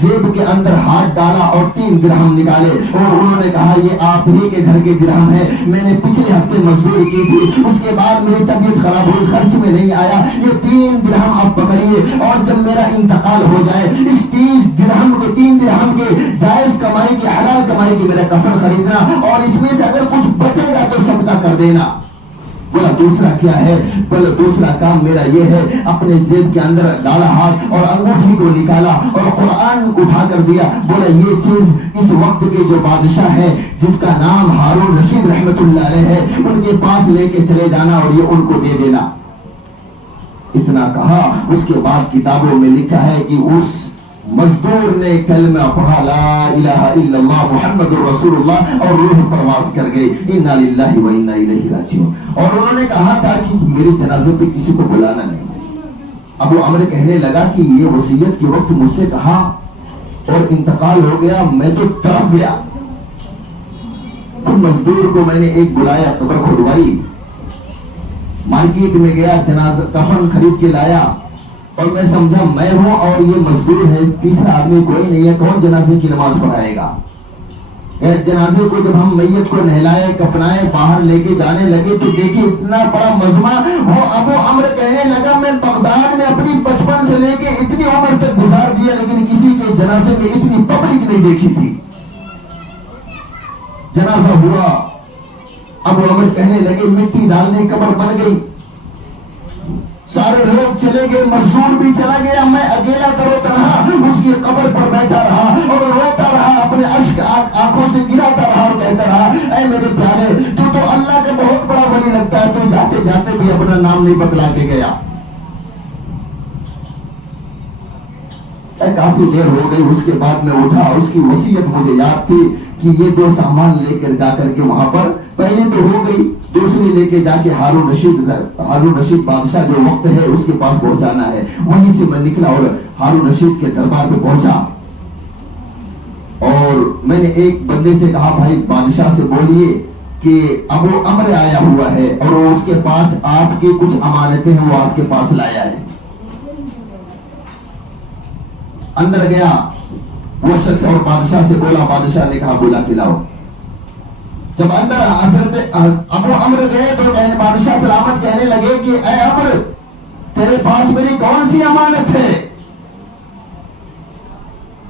جیب کے اندر ہاتھ ڈالا اور 3 درہم نکالے اور انہوں نے کہا یہ آپ ہی کے گھر کے درہم ہے، میں نے پچھلے ہفتے مزدوری کی تھی، اس کے بعد میری طبیعت خراب ہوئی، خرچ میں نہیں آیا، یہ 3 درہم آپ پکڑیے اور جب میرا انتقال ہو جائے اس 3 درہم کے جائز کمائی کی حلال کمائی کی میرا کفن خریدنا اور اس میں سے اگر کچھ بچے گا تو صدقہ کر دینا. بولا دوسرا کیا ہے؟ بولا دوسرا کام میرا یہ ہے. اپنے جیب کے اندر ڈالا ہاتھ اور انگوٹھی کو نکالا اور قرآن اٹھا کر دیا. بولا یہ چیز اس وقت کے جو بادشاہ ہے جس کا نام ہارون رشید رحمت اللہ علیہ ہے ان کے پاس لے کے چلے جانا اور یہ ان کو دے دینا. اتنا کہا اس کے بعد کتابوں میں لکھا ہے کہ اس مزدور نے کلمہ پڑھا لا الہ الا اللہ محمد رسول اللہ اور روح پرواز کر گئی. انا للہ و انا الیہ راجعون. اور انہوں نے کہا تھا کہ میرے جنازے پہ کسی کو بلانا نہیں. ابو عمرو کہنے لگا کہ یہ وصیت کے وقت مجھ سے کہا اور انتقال ہو گیا، میں تو تڑپ گیا. پھر مزدور کو میں نے ایک بلایا، قبر کھدوائی، مارکیٹ میں گیا، جنازہ کفن خرید کے لایا اور میں سمجھا میں ہوں اور یہ مزدور ہے، تیسرا آدمی کوئی نہیں ہے، کون جنازے کی نماز پڑھائے گا. جنازے کو جب ہم میت کو نہلائے کفنائے باہر لے کے جانے لگے تو دیکھیں اتنا بڑا مجمع. وہ ابو عمرو کہنے لگا میں بغداد میں اپنی 55 سے لے کے اتنی عمر تک گزار دیا لیکن کسی کے جنازے میں اتنی پبلک نہیں دیکھی تھی. جنازہ ہوا، ابو عمرو کہنے لگے مٹی ڈالنے قبر بن گئی، سارے لوگ چلے گئے، مزدور بھی چلا گیا، میں اکیلا تر و تنہا اس کی قبر پر بیٹھا رہا اور روتا رہا، اپنے اشک آنکھوں سے گراتا رہا اور کہتا رہا اے میرے پیارے تو اللہ کا بہت بڑا ولی لگتا ہے، تو جاتے جاتے بھی اپنا نام نہیں بتلا کے گیا. کافی دیر ہو گئی، اس کے بعد میں اٹھا، اس کی وصیت مجھے یاد تھی کہ یہ 2 سامان لے کر جا کر کے وہاں پر پہلے تو ہو گئی، دوسری لے کے جا کے ہارون رشید بادشاہ جو وقت ہے اس کے پاس پہنچانا ہے. وہیں سے میں نکلا اور ہارون رشید کے دربار پہ پہنچا اور میں نے ایک بندے سے کہا بھائی بادشاہ سے بولیے کہ ابو عمرو آیا ہوا ہے اور وہ اس کے پاس آپ کی کچھ امانتیں ہیں وہ آپ کے پاس لایا ہے. اندر گیا وہ شخص اور بادشاہ سے بولا، بادشاہ نے کہا بولا کے لاؤ. جب اندر حضرت ابو عمرو گئے تو بادشاہ سلامت کہنے لگے کہ اے عمرو تیرے پاس میری کون سی امانت ہے؟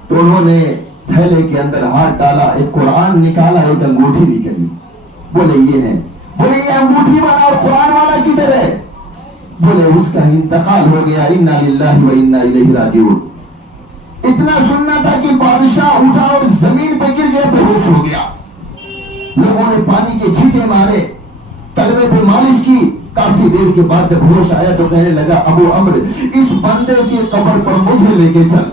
تو انہوں نے تھیلے کے اندر ہاتھ ڈالا، ایک قرآن نکالا، ایک انگوٹھی نکلی. بولے یہ ہے. بولے یہ انگوٹھی والا اور قرآن والا کدھر ہے؟ بولے اس کا انتقال ہو گیا، انا للہ و انا الیہ راجعون. اتنا سننا تھا کہ بادشاہ اٹھا اور زمین پہ گر گیا، بے ہوش ہو گیا. لوگوں نے پانی کے چھینٹے مارے، تلوے پہ مالش کی. کافی دیر کے بعد جب ہوش آیا تو کہنے لگا ابو عمرو اس بندے کی قبر پر مجھے لے کے چل،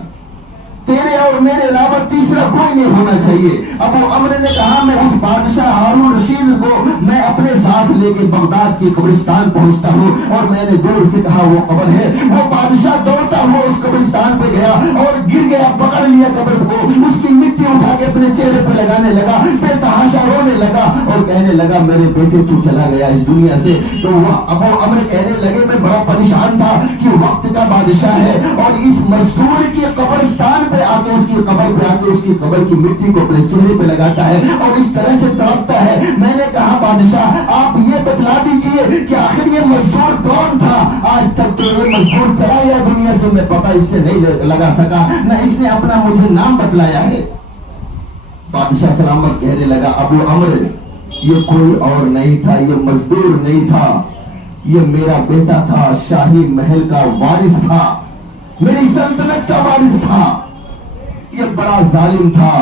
تیرے اور میرے علاوہ تیسرا کوئی نہیں ہونا چاہیے. ابو عمرو نے کہا میں اس بادشاہ ہارون رشید کو میں اپنے ساتھ لے کے بغداد کی قبرستان پہنچتا ہوں اور میں نے دور سے کہا وہ قبر ہے. وہ بادشاہ دوڑتا ہوا اس قبرستان پہ گیا اور گر گیا، پکڑ لیا قبر کو، اس کی مٹی اٹھا کے اپنے چہرے پہ لگانے لگا، بے تحاشا رونے لگا اور کہنے لگا میرے بیٹے تو چلا گیا اس دنیا سے۔ تو وہ ابو عمرو کہنے لگے میں بڑا پریشان تھا کہ وقت کا بادشاہ ہے اور اس مزدور کی قبرستان پہ آ کے اس کی قبر پہ آ کے اس کی قبر کی مٹی کو اپنے چہرے پہ لگاتا ہے اور اس طرح سے تڑپتا ہے۔ میں نے کہا بادشاہ آپ یہ بتلا دیجئے کہ آخر یہ مزدور کون تھا؟ آج تک تو یہ مزدور چلا گیا دنیا سے، میں پتہ اس سے نہیں لگا سکا، نہ اس نے اپنا مجھے نام بتلایا ہے۔ بادشاہ سلامت کہنے لگا ابو عمرو یہ کوئی اور نہیں تھا، یہ مزدور نہیں تھا، یہ میرا بیٹا تھا، شاہی محل کا وارث تھا، میری سلطنت کا وارث تھا۔ یہ بڑا ظالم تھا،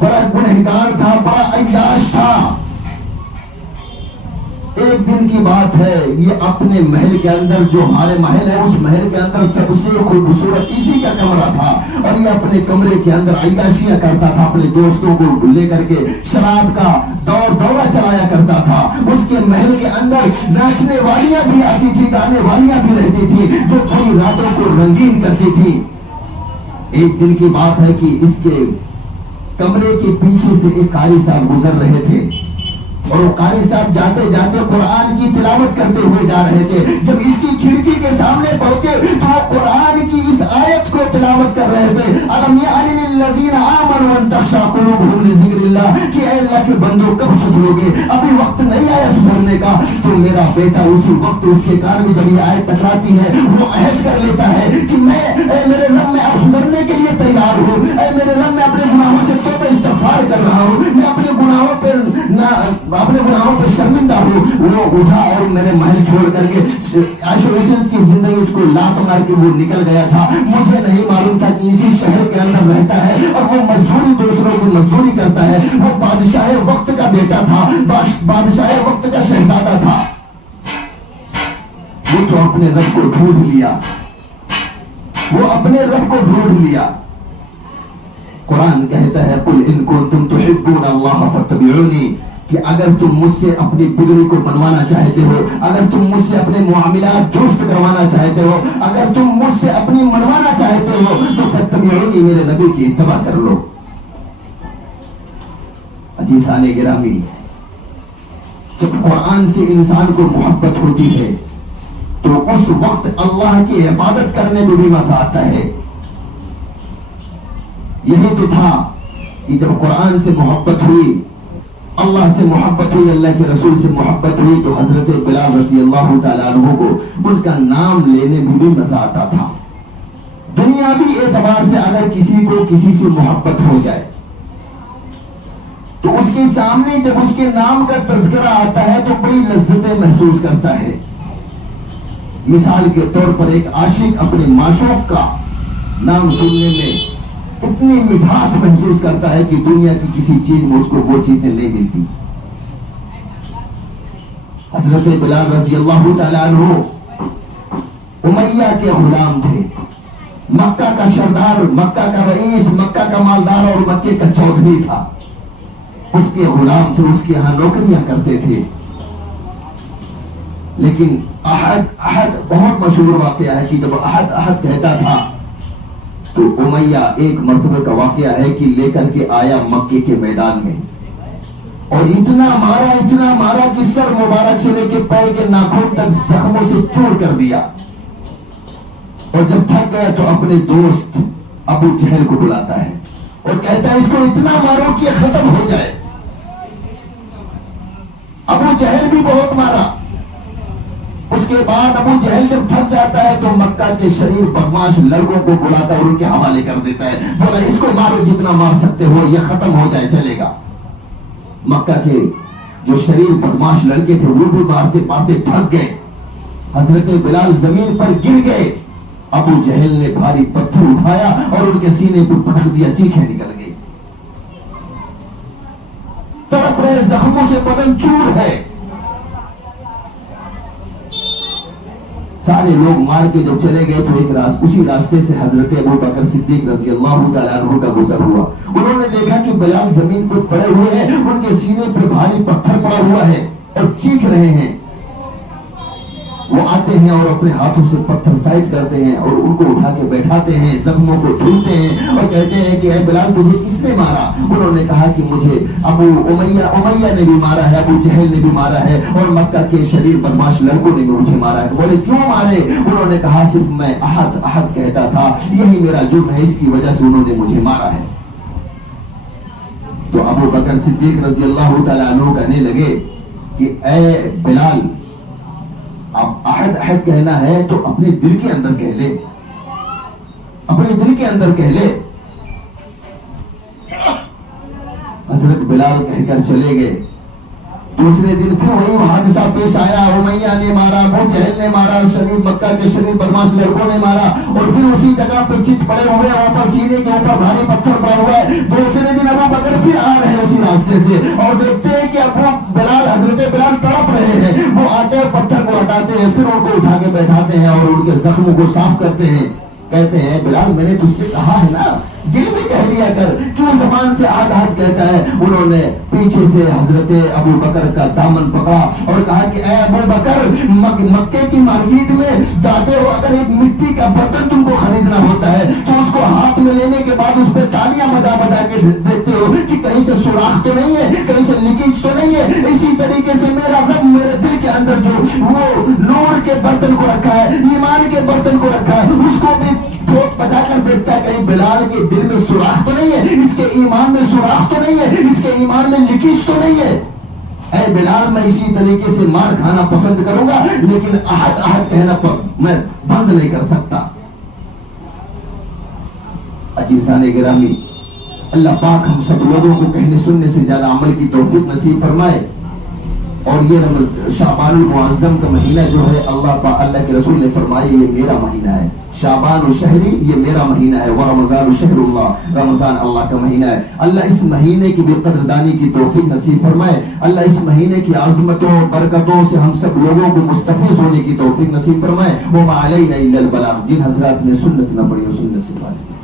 بڑا گنہگار تھا، بڑا عیاش تھا۔ ایک دن کی بات ہے، یہ اپنے محل کے اندر، جو ہمارے محل ہے اس محل کے اندر سب سے خوبصورت اسی کا کمرہ تھا اور یہ اپنے کمرے کے اندر عیاشیاں کرتا تھا، اپنے دوستوں کو لے کر کے شراب کا دورہ چلایا کرتا تھا۔ اس کے محل کے اندر ناچنے والیاں بھی آتی تھی، گانے والیاں بھی رہتی تھی جو پوری راتوں کو رنگین کرتی تھی۔ ایک دن کی بات ہے کہ اس کے کمرے کے پیچھے سے ایک قاری صاحب گزر رہے تھے اور وہ قاری صاحب جاتے جاتے قرآن کی تلاوت کرتے ہوئے جا رہے تھے۔ جب اس کی کھڑکی کے سامنے پہنچے تو وہ قرآن کی اس آیت کو تلاوت کر رہے تھے، الم یعن للذین آمنوا ان تخشع قلوبہم لذکر اللہ، کہ اے اللہ کے بندو کب سدھرو گے، ابھی وقت نہیں آیا سدھرنے کا۔ تو میرا بیٹا اسی وقت اس کے کان میں جب یہ آیت ٹکراتی ہے وہ عہد کر لیتا ہے کہ میں اے میرے رب میں اب سدھرنے کے لیے تیار ہوں، اے میرے رب میں اپنے گناہوں سے توبہ استغفار کر رہا ہوں، میں اپنے گناہوں پہ شرمندہ ہوں۔ وہ اٹھا اور میرے محل چھوڑ کر کے عیش و عشرت کی زندگی کو لات مار کے وہ نکل گیا تھا۔ مجھے نہیں معلوم تھا کہ اسی شہر کے اندر رہتا ہے اور وہ مزدوری، دوسروں کی مزدوری کرتا ہے۔ وہ بادشاہ وقت کا بیٹا تھا، بادشاہ وقت کا شہزادہ تھا۔ وہ تو اپنے رب کو ڈھونڈ لیا، وہ اپنے رب کو ڈھونڈ لیا۔ قرآن کہتا ہے قل ان کنتم تحبون اللہ فاتبعونی، کہ اگر تم مجھ سے اپنی بگڑی کو بنوانا چاہتے ہو، اگر تم مجھ سے اپنے معاملات درست کروانا چاہتے ہو، اگر تم مجھ سے اپنی منوانا چاہتے ہو تو فاتبعونی، میرے نبی کی اتباع کر لو۔ عزیزان گرامی، جب قرآن سے انسان کو محبت ہوتی ہے تو اس وقت اللہ کی عبادت کرنے میں بھی مزہ آتا ہے۔ یہی تو تھا کہ جب قرآن سے محبت ہوئی، اللہ سے محبت ہوئی، اللہ کے رسول سے محبت ہوئی، تو حضرت بلال رضی اللہ تعالیٰ عنہ کو ان کا نام لینے میں بھی مزہ آتا تھا۔ دنیاوی اعتبار سے اگر کسی کو کسی سے محبت ہو جائے تو اس کے سامنے جب اس کے نام کا تذکرہ آتا ہے تو بڑی لذتیں محسوس کرتا ہے۔ مثال کے طور پر ایک عاشق اپنے معشوق کا نام سننے میں اتنی مٹھاس محسوس کرتا ہے کہ دنیا کی کسی چیز میں اس کو وہ چیزیں نہیں ملتی۔ حضرت بلال رضی اللہ تعالیٰ عنہ امیہ کے غلام تھے، مکہ کا سردار، مکہ کا رئیس، مکہ کا مالدار اور مکے کا چودھری تھا۔ اس کے غلام تھے، اس کے یہاں نوکریاں کرتے تھے۔ لیکن احد بہت مشہور واقعہ ہے کہ جب احد کہتا تھا تو امیہ ایک مرتبہ کا واقعہ ہے کہ لے کر کے آیا مکے کے میدان میں اور اتنا مارا کہ سر مبارک سے لے کے پیر کے ناخن تک زخموں سے چور کر دیا۔ اور جب تھک گیا تو اپنے دوست ابو جہل کو بلاتا ہے اور کہتا ہے اس کو اتنا مارو کہ ختم ہو جائے۔ ابو جہل بھی بہت مارا۔ اس کے بعد ابو جہل جب تھک جاتا ہے تو مکہ کے شریف بدماش لڑکوں کو بلاتا ہے اور ان کے حوالے کر دیتا ہے، بولا اس کو مارو جتنا مار سکتے ہو، یہ ختم ہو جائے چلے گا۔ مکہ کے جو شریف بدماش لڑکے تھے وہ بھی مارتے مارتے تھک گئے، حضرت بلال زمین پر گر گئے۔ ابو جہل نے بھاری پتھر اٹھایا اور ان کے سینے پر پٹک دیا، چیخیں نکل گئی، تڑپ رہے، زخموں سے بدن چور ہے۔ سارے لوگ مار کے جب چلے گئے تو اسی راستے سے حضرت ابو بکر صدیق رضی اللہ تعالیٰ عنہ کا گزر ہوا۔ انہوں نے دیکھا کہ بلال زمین پر پڑے ہوئے ہیں، ان کے سینے پر بھاری پتھر پڑا ہوا ہے اور چیخ رہے ہیں۔ وہ آتے ہیں اور اپنے ہاتھوں سے پتھر سائڈ کرتے ہیں اور ان کو اٹھا کے بیٹھاتے ہیں، زخموں کو دھلتے ہیں اور کہتے ہیں کہ اے بلال تجھے کس نے مارا؟ انہوں نے کہا کہ مجھے ابو امیہ نے بھی مارا ہے، ابو جہل نے بھی مارا ہے، اور مکہ کے شریر بدماش لڑکوں نے مجھے مارا ہے۔ بولے کیوں مارے؟ انہوں نے کہا صرف میں احد احد کہتا تھا، یہی میرا جرم ہے، اس کی وجہ سے انہوں نے مجھے مارا ہے۔ تو ابو بکر صدیق رضی اللہ تعالیٰ عنہ کہنے لگے کہ اے بلال، اب احد احد کہنا ہے تو اپنے دل کے اندر کہہ لے، اپنے دل کے اندر کہہ لے۔ حضرت بلال کہہ کر چلے گئے۔ دوسرے دن پھر وہی حادثہ پیش آیا، امیہ نے مارا، ابو جہل نے مارا، شریف مکہ کے شریف بدماش لڑکوں نے مارا، اور پھر اسی جگہ پہ چت پڑے ہوئے، وہاں پر سینے کے اوپر بھاری پتھر پڑا ہوا ہے۔ دوسرے دن ابو بکر پھر آ رہے ہیں اسی راستے سے اور دیکھتے ہیں کہ ابو بلال، حضرت بلال تڑپ رہے ہیں۔ وہ آتے ہیں، پتھر کو ہٹاتے ہیں، پھر ان کو اٹھا کے بیٹھاتے ہیں اور ان کے زخموں کو صاف کرتے ہیں۔ کہتے ہیں بلال میں نے تجھ سے کہا ہے نا، دل میں کہہ لیا کر، کیوں زبان سے آدھ آدھ کہتا ہے؟ انہوں نے پیچھے سے حضرت ابو بکر کا دامن پکڑا اور کہا کہ اے ابو بکر، مکے کی مارکیٹ میں جاتے ہو، اگر ایک مٹی کا برتن تم کو خریدنا ہوتا ہے تو اس کو ہاتھ میں لینے کے بعد اس پہ تالیاں بجا بجا کے دیکھتے ہو کہ کہیں سے سوراخ تو نہیں ہے، کہیں سے لیکیج تو نہیں ہے۔ اسی طریقے سے میرا رب میرے دل کے اندر جو وہ نور کے برتن کو رکھا ہے، ایمان کے برتن کو رکھا ہے، اس کو بھی ٹھوک بجا کر دیکھتا ہے کہیں بلال کے دل میں سوراخ تو نہیں ہے، اس کے ایمان میں سوراخ تو نہیں ہے، اس کے ایمان میں لیکیج تو نہیں ہے۔ اے بلال میں اسی طریقے سے مار کھانا پسند کروں گا، لیکن احد احد کہنا پر میں بند نہیں کر سکتا۔ عزیزان گرامی، اللہ پاک ہم سب لوگوں کو کہنے سننے سے زیادہ عمل کی توفیق نصیب فرمائے۔ اور یہ شعبان المعظم کا مہینہ جو ہے، اللہ کے رسول نے فرمایا یہ میرا مہینہ ہے، شعبان الشہری یہ میرا مہینہ ہے، ورمضان الشہر اللہ، رمضان اللہ کا مہینہ ہے۔ اللہ اس مہینے کی بھی قدردانی کی توفیق نصیب فرمائے۔ اللہ اس مہینے کی عظمتوں برکتوں سے ہم سب لوگوں کو مستفیض ہونے کی توفیق نصیب فرمائے۔ وما علینا الا البلاغ، جن حضرات نے سنت نہ پڑھی وہ سنت سے فارغ۔